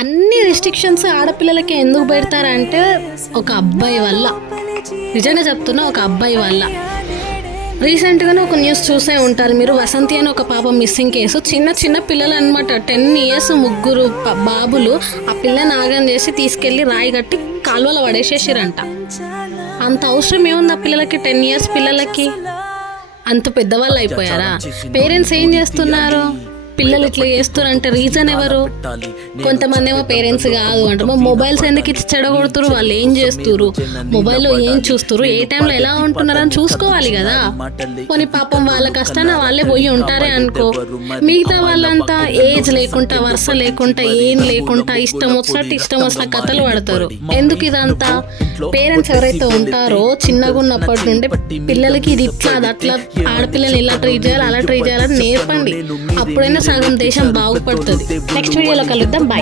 అన్ని రెస్ట్రిక్షన్స్ ఆడపిల్లలకి ఎందుకు పెడతారంటే ఒక అబ్బాయి వల్ల. నిజంగా చెప్తున్నా, ఒక అబ్బాయి వల్ల. రీసెంట్గానే ఒక న్యూస్ చూసే ఉంటారు మీరు. వసంతి అని ఒక పాప మిస్సింగ్ కేసు. చిన్న చిన్న పిల్లలు అనమాట, 10 years, ముగ్గురు బాబులు. ఆ పిల్లని ఆగం చేసి తీసుకెళ్ళి రాయి కట్టి కాలువలో పడేసేసిరంట. అంత అవసరం ఏముంది ఆ పిల్లలకి? 10 years పిల్లలకి అంత పెద్దవాళ్ళు అయిపోయారా? పేరెంట్స్ ఏం చేస్తున్నారు? పిల్లలు ఇట్లా చేస్తున్నారంటే రీజన్ ఎవరు? కొంతమంది ఏమో పేరెంట్స్ కాదు అంటారు. మొబైల్స్ ఎందుకు ఇచ్చి చెడగొడుతురు? వాళ్ళు ఏం చేస్తున్నారు, మొబైల్లో ఏం చూస్తున్నారు, ఏ టైంలో ఎలా ఉంటున్నారు అని చూసుకోవాలి కదా. కొన్ని పాపం వాళ్ళ కష్టాన వాళ్ళే పోయి ఉంటారే అనుకో. మిగతా వాళ్ళంతా ఏజ్ లేకుండా, వరుస లేకుండా, ఏం లేకుండా ఇష్టం వచ్చిన కథలు పడతారు. ఎందుకు ఇదంతా? పేరెంట్స్ ఎవరైతే ఉంటారో చిన్నగా ఉన్నప్పటి నుండి పిల్లలకి ఇది ఇట్లా, అది అట్లా, ఆడపిల్లలు ఇలా ట్రీట్ చేయాలి, అలా ట్రీట్ చేయాలని నేర్పండి. అప్పుడైనా సగం దేశం బాగుపడుతుంది. నెక్స్ట్ వీడియోలో కలుద్దాం. బాయ్.